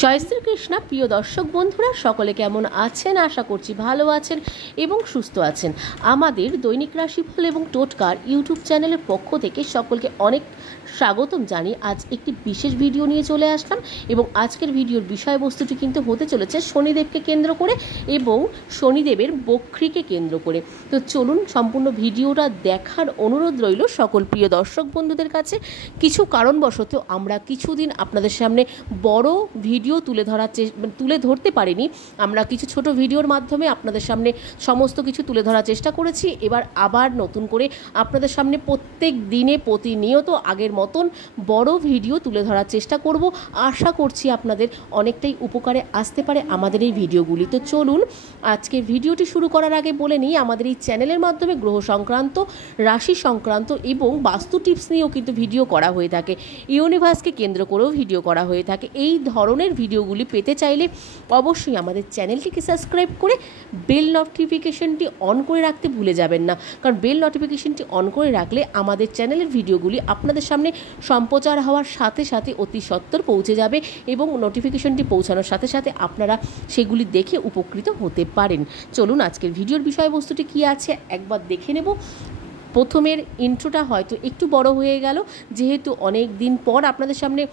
জয় শ্রীকৃষ্ণ। প্রিয় দর্শক বন্ধুরা, সকলে কেমন আছেন? আশা করছি ভালো আছেন এবং সুস্থ আছেন। আমাদের দৈনিক রাশিফল এবং টোটকার ইউটিউব চ্যানেলের পক্ষ থেকে সকলকে অনেক স্বাগতম জানিয়ে আজ একটি বিশেষ ভিডিও নিয়ে চলে আসলাম। এবং আজকের ভিডিওর বিষয়বস্তুটি কিন্তু হতে চলেছে শনিদেবকে কেন্দ্র করে এবং শনিদেবের বক্রীকে কেন্দ্র করে। তো চলুন সম্পূর্ণ ভিডিওটা দেখার অনুরোধ রইল সকল প্রিয় দর্শক বন্ধুদের কাছে। কিছু কারণবশত আমরা কিছুদিন আপনাদের সামনে বড় ভিডিও তুলে ধরতে পারিনি। আমরা কিছু ছোট ভিডিওর মাধ্যমে আপনাদের সামনে সমস্ত কিছু তুলে ধরার চেষ্টা করেছি। এবার আবার নতুন করে আপনাদের সামনে প্রত্যেক দিনে প্রতিনিয়ত আগের মতন বড় ভিডিও তুলে ধরার চেষ্টা করব। আশা করছি আপনাদের অনেকটাই উপকারে আসতে পারে আমাদের এই ভিডিওগুলি। তো চলুন আজকে ভিডিওটি শুরু করার আগে বলে নিই, আমাদের এই চ্যানেলের মাধ্যমে গ্রহ সংক্রান্ত, রাশি সংক্রান্ত এবং বাস্তু টিপস নিয়েও কিন্তু ভিডিও করা হয়ে থাকে। ইউনিভার্সকে কেন্দ্র করেও ভিডিও করা হয়ে থাকে। এই ধরনের ভিডিওগুলি পেতে চাইলে অবশ্যই আমাদের চ্যানেলটিকে সাবস্ক্রাইব করে বেল নোটিফিকেশনটি অন করে রাখতে ভুলে যাবেন না। কারণ বেল নোটিফিকেশনটি অন করে রাখলে আমাদের চ্যানেলের ভিডিওগুলি আপনাদের সামনে সম্প্রচার হওয়ার সাথে সাথে অতি সত্বর পৌঁছে যাবে এবং নোটিফিকেশনটি পৌঁছানোর সাথে সাথে আপনারা সেগুলি দেখে উপকৃত হতে পারেন। চলুন আজকের ভিডিওর বিষয়বস্তুটি কী আছে একবার দেখে নেব। প্রথমের ইন্ট্রোটা হয়তো একটু বড় হয়ে গেল, যেহেতু অনেক দিন পর আপনাদের সামনে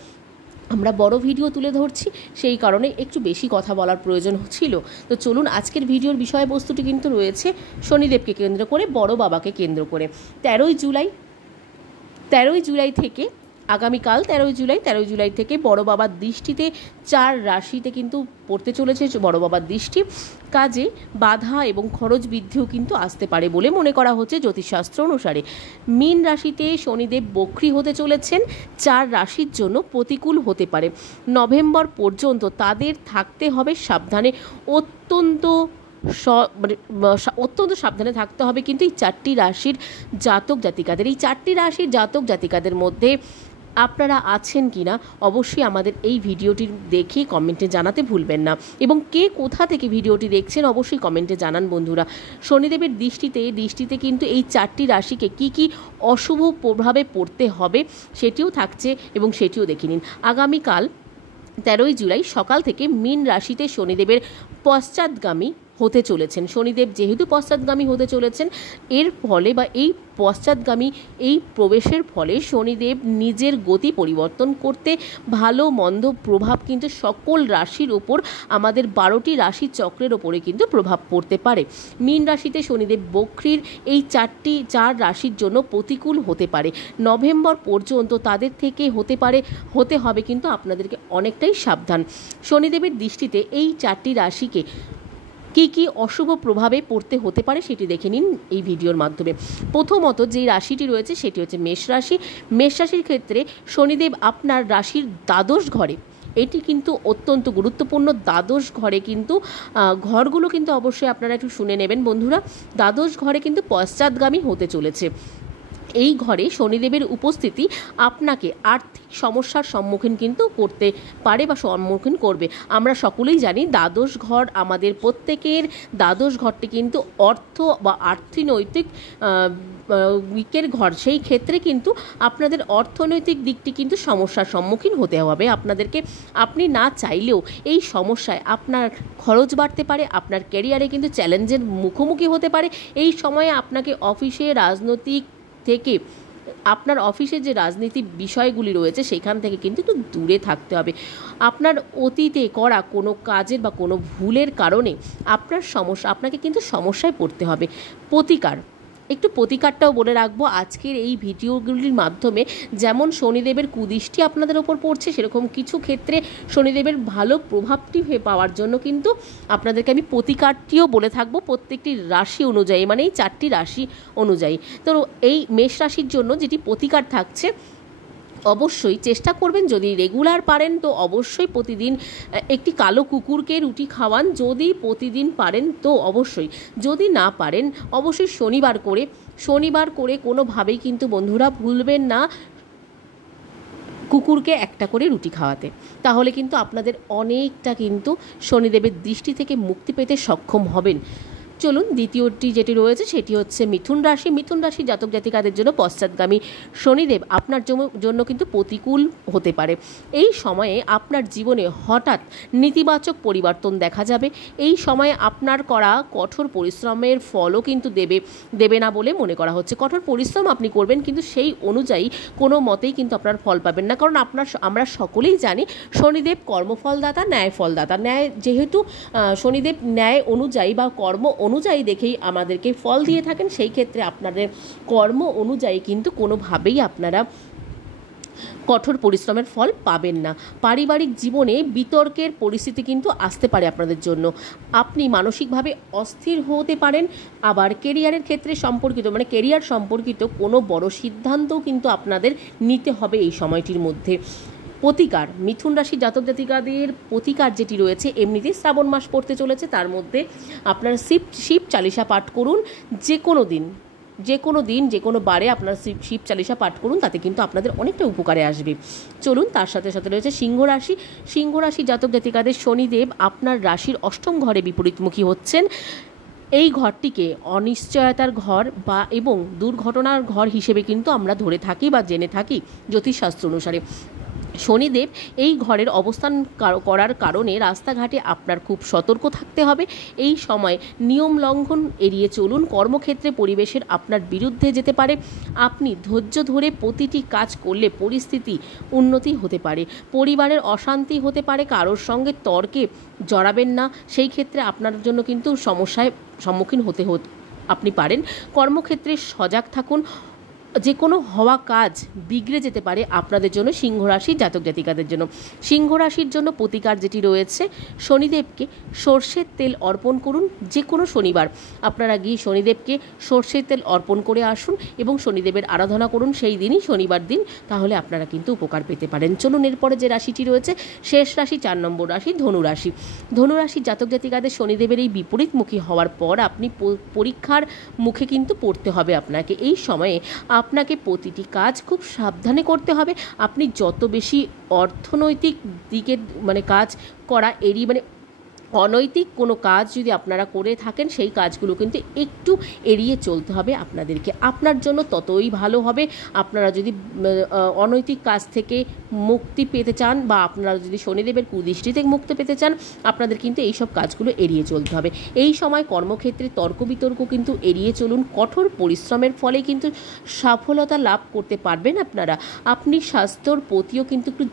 আমরা বড় ভিডিও তুলে ধরছি, সেই কারণে একটু বেশি কথা বলার প্রয়োজন ছিল। তো চলুন আজকের ভিডিওর বিষয়বস্তুটি কিন্তু রয়েছে শনিদেবকে কেন্দ্র করে, বড় বাবাকে কেন্দ্র করে। 13ই জুলাই থেকে আগামীকাল 13ই জুলাই থেকে বড় বাবার দৃষ্টিতে 4 রাশিতে কিন্তু পড়তে চলেছে বড় বাবার দৃষ্টি। কাজে বাধা এবং খরচ বৃদ্ধিও কিন্তু আসতে পারে বলে মনে করা হচ্ছে জ্যোতিষশাস্ত্র অনুসারে। মীন রাশিতে শনিদেব বক্রী হতে চলেছেন, 4 রাশির জন্য প্রতিকূল হতে পারে। নভেম্বর পর্যন্ত তাদের থাকতে হবে সাবধানে, অত্যন্ত সাবধানে থাকতে হবে কিন্তু এই 4টি রাশির জাতক জাতিকাদের। এই 4টি রাশির জাতক জাতিকাদের মধ্যে আপনারা আছেন কি না অবশ্যই আমাদের এই ভিডিওটি দেখে কমেন্টে জানাতে ভুলবেন না। এবং কে কোথা থেকে ভিডিওটি দেখছেন অবশ্যই কমেন্টে জানান বন্ধুরা। শনিদেবের দৃষ্টিতে কিন্তু এই 4টি রাশিকে কি অশুভ প্রভাবে পড়তে হবে সেটিও থাকছে এবং সেটিও দেখে নিন। আগামীকাল 13ই জুলাই সকাল থেকে মীন রাশিতে শনিদেবের পশ্চাৎগামী হতে চলেছেন। শনিদেব যেহেতু পশ্চাৎগামী হতে চলেছেন, এর ফলে বা এই পশ্চাৎগামী এই প্রবেশের ফলে শনিদেব নিজের গতি পরিবর্তন করতে ভালো মন্দ প্রভাব কিন্তু সকল রাশির ওপর, আমাদের 12টি রাশির চক্রের ওপরে কিন্তু প্রভাব পড়তে পারে। মীন রাশিতে শনিদেব বক্রীর এই 4 রাশির জন্য প্রতিকূল হতে পারে। নভেম্বর পর্যন্ত তাদের থেকে হতে হবে কিন্তু আপনাদেরকে অনেকটাই সাবধান। শনিদেবের দৃষ্টিতে এই 4টি রাশিকে কি অশুভ প্রভাবে পড়তে হতে পারে সেটি দেখে নিন এই ভিডিওর মাধ্যমে। প্রথমত যে রাশিটি রয়েছে সেটি হচ্ছে মেষ রাশি। মেষ রাশির ক্ষেত্রে শনিদেব আপনার রাশির দ্বাদশ ঘরে, এটি কিন্তু অত্যন্ত গুরুত্বপূর্ণ। দ্বাদশ ঘরে কিন্তু ঘরগুলো কিন্তু অবশ্যই আপনারা একটু শুনে নেবেন বন্ধুরা। দ্বাদশ ঘরে কিন্তু পশ্চাৎগামী হতে চলেছে। এই ঘরে শনিদেবের উপস্থিতি আপনাকে আর্থিক সমস্যার সম্মুখীন কিন্তু করতে পারে বা সম্মুখীন করবে। আমরা সকলেই জানি দ্বাদশ ঘর আমাদের প্রত্যেকের, দ্বাদশ ঘরটি কিন্তু অর্থ বা অর্থনৈতিক দিকের ঘর। সেই ক্ষেত্রে কিন্তু আপনাদের অর্থনৈতিক দিকটি কিন্তু সমস্যার সম্মুখীন হতে হবে আপনাদেরকে। আপনি না চাইলেও এই সমস্যায় আপনার খরচ বাড়তে পারে, আপনার ক্যারিয়ারে কিন্তু চ্যালেঞ্জের মুখোমুখি হতে পারে। এই সময়ে আপনাকে অফিসে রাজনৈতিক থেকে, আপনার অফিসে যে রাজনীতির বিষয়গুলি রয়েছে সেখান থেকে কিন্তু একটু দূরে থাকতে হবে। আপনার অতীতে করা কোনো কাজের বা কোনো ভুলের কারণে আপনাকে কিন্তু সমস্যায় পড়তে হবে। প্রতিকারটাও বলে রাখবো আজকের এই ভিডিওগুলির মাধ্যমে। যেমন শনিদেবের কুদৃষ্টি আপনাদের ওপর পড়ছে, সেরকম কিছু ক্ষেত্রে শনিদেবের ভালো প্রভাবটি পাওয়ার জন্য কিন্তু আপনাদেরকে আমি প্রতিকারটিও বলে থাকবো প্রত্যেকটি রাশি অনুযায়ী, মানে এই 4টি রাশি অনুযায়ী। তো এই মেষ রাশির জন্য যেটি প্রতিকার থাকছে, অবশ্যই চেষ্টা করবেন যদি রেগুলার পারেন তো অবশ্যই প্রতিদিন একটি কালো কুকুরকে রুটি খাওয়ান। যদি প্রতিদিন পারেন তো অবশ্যই, যদি না পারেন অবশ্যই শনিবার করে কোনোভাবেই কিন্তু বন্ধুরা ভুলবেন না কুকুরকে একটা করে রুটি খাওয়াতে। তাহলে কিন্তু আপনাদের অনেকটা কিন্তু শনিদেবের দৃষ্টি থেকে মুক্তি পেতে সক্ষম হবেন। চলুন দ্বিতীয়টি যেটি রয়েছে সেটি হচ্ছে মিথুন রাশি। মিথুন রাশি জাতক জাতিকাদের জন্য পশ্চাৎগামী শনিদেব আপনার জন্য কিন্তু প্রতিকূল হতে পারে। এই সময়ে আপনার জীবনে হঠাৎ নেতিবাচক পরিবর্তন দেখা যাবে। এই সময়ে আপনার করা কঠোর পরিশ্রমের ফলও কিন্তু দেবে না বলে মনে করা হচ্ছে। কঠোর পরিশ্রম আপনি করবেন, কিন্তু সেই অনুযায়ী কোনো মতেই কিন্তু আপনার ফল পাবেন না, কারণ আমরা সকলেই জানি শনিদেব কর্মফলদাতা, ন্যায় ফলদাতা। ন্যায় যেহেতু শনিদেব ন্যায় অনুযায়ী বা কর্ম অনুযায়ী দেখেই আমাদেরকে ফল দিয়ে থাকেন, সেই ক্ষেত্রে আপনাদের কর্ম অনুযায়ী কিন্তু কোনোভাবেই আপনারা কঠোর পরিশ্রমের ফল পাবেন না। পারিবারিক জীবনে বিতর্কের পরিস্থিতি কিন্তু আসতে পারে আপনাদের জন্য। আপনি মানসিকভাবে অস্থির হতে পারেন। আবার কেরিয়ারের ক্ষেত্রে কেরিয়ার সম্পর্কিত কোনো বড় সিদ্ধান্তও কিন্তু আপনাদের নিতে হবে এই সময়টির মধ্যে। প্রতিকার, মিথুন রাশি জাতক জাতিকাদের প্রতিকার যেটি রয়েছে, এমনিতেই শ্রাবণ মাস পড়তে চলেছে, তার মধ্যে আপনারা শিব চালিসা পাঠ করুন। যে কোনো দিন যে কোনো বারে আপনারা শিব চালিসা পাঠ করুন, তাতে কিন্তু আপনাদের অনেকটা উপকারে আসবে। চলুন তার সাথে সাথে রয়েছে সিংহ রাশি। সিংহ রাশি জাতক জাতিকাদের শনিদেব আপনার রাশির অষ্টম ঘরে বিপরীতমুখী হচ্ছেন। এই ঘরটিকে অনিশ্চয়তার ঘর এবং দুর্ঘটনার ঘর হিসেবে কিন্তু আমরা ধরে থাকি বা জেনে থাকি জ্যোতিষশাস্ত্র অনুসারে। শনিদেব এই ঘরের অবস্থান করার কারণে রাস্তাঘাটে আপনার খুব সতর্ক থাকতে হবে। এই সময় নিয়ম লঙ্ঘন এড়িয়ে চলুন। কর্মক্ষেত্রে পরিবেশের আপনার বিরুদ্ধে যেতে পারে। আপনি ধৈর্য ধরে প্রতিটি কাজ করলে পরিস্থিতি উন্নতি হতে পারে। পরিবারের অশান্তি হতে পারে, কারোর সঙ্গে তর্কে জড়াবেন না, সেই ক্ষেত্রে আপনার জন্য কিন্তু সমস্যায় সম্মুখীন হতে আপনি পারেন। কর্মক্ষেত্রে সজাগ থাকুন, যে কোনো হওয়া কাজ বিগড়ে যেতে পারে আপনাদের জন্য। সিংহ রাশির জাতক জাতিকাদের জন্য, সিংহ রাশির জন্য প্রতিকার যেটি রয়েছে, শনিদেবকে সর্ষের তেল অর্পণ করুন। যে কোনো শনিবার আপনারা গিয়ে শনিদেবকে সর্ষের তেল অর্পণ করে আসুন এবং শনিদেবের আরাধনা করুন সেই দিনই, শনিবার দিন, তাহলে আপনারা কিন্তু উপকার পেতে পারেন। চলুন এরপরে যে রাশিটি রয়েছে, শেষ রাশি 4 নম্বর রাশি ধনু রাশি। ধনু রাশির জাতক জাতিকাদের শনিদেবের এই বিপরীতমুখী হওয়ার পর আপনি পরীক্ষার মুখে কিন্তু পড়তে হবে আপনাকে। এই সময়ে আপনাকে প্রতিটি কাজ খুব সাবধানে করতে হবে। আপনি যত বেশি অর্থনৈতিক দিকের কাজ করা অনৈতিক কোনো কাজ যদি আপনারা করে থাকেন, সেই কাজগুলো কিন্তু একটু এড়িয়ে চলতে হবে আপনাদেরকে। আপনার জন্য ততই ভালো হবে। আপনারা যদি অনৈতিক কাজ থেকে মুক্তি পেতে চান বা আপনারা যদি শনিদেবের কুদৃষ্টি থেকে মুক্তি পেতে চান, আপনাদের কিন্তু এইসব কাজগুলো এড়িয়ে চলতে হবে। এই সময় কর্মক্ষেত্রে তর্ক বিতর্ক কিন্তু এড়িয়ে চলুন। কঠোর পরিশ্রমের ফলে কিন্তু সফলতা লাভ করতে পারবেন আপনারা। আপনি স্বাস্থ্যর প্রতিও কিন্তু একটু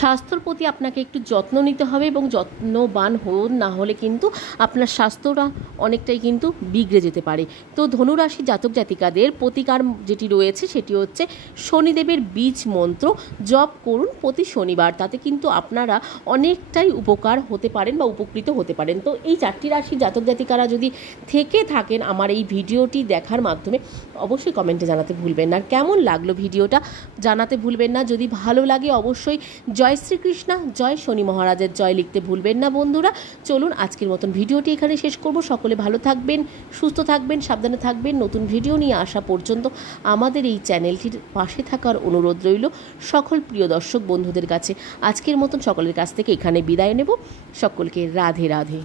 স্বাস্থ্যর প্রতি আপনাকে একটু যত্ন নিতে হবে এবং যত্নবান হন, না হলে কিন্তু আপনার স্বাস্থ্যটা অনেকটাই কিন্তু বিগড়ে যেতে পারে। তো ধনুরাশি জাতক জাতিকাদের প্রতিকার যেটি রয়েছে সেটি হচ্ছে শনিদেবের বীজ মন্ত্র জপ করুন প্রতি শনিবার। তাতে কিন্তু আপনারা অনেকটাই উপকার হতে পারেন বা উপকৃত হতে পারেন। তো এই 4টি রাশি জাতক জাতিকারা যদি থেকে থাকেন আমার এই ভিডিওটি দেখার মাধ্যমে, অবশ্যই কমেন্টে জানাতে ভুলবেন না। কেমন লাগলো ভিডিওটা জানাতে ভুলবেন না। যদি ভালো লাগে অবশ্যই জয় শ্রীকৃষ্ণ, জয় শনি মহারাজের জয় লিখতে ভুলবেন না বন্ধুরা। চলুন আজকের মতন ভিডিওটি এখানে শেষ করব। সকলে ভালো থাকবেন, সুস্থ থাকবেন, সাবধানে থাকবেন। নতুন ভিডিও নিয়ে আসা পর্যন্ত আমাদের এই চ্যানেলটির পাশে থাকার অনুরোধ রইল সকল প্রিয় দর্শক বন্ধুদের কাছে। আজকের মতন সকলের কাছ থেকে এখানে বিদায় নেব। সকলকে রাধে রাধে।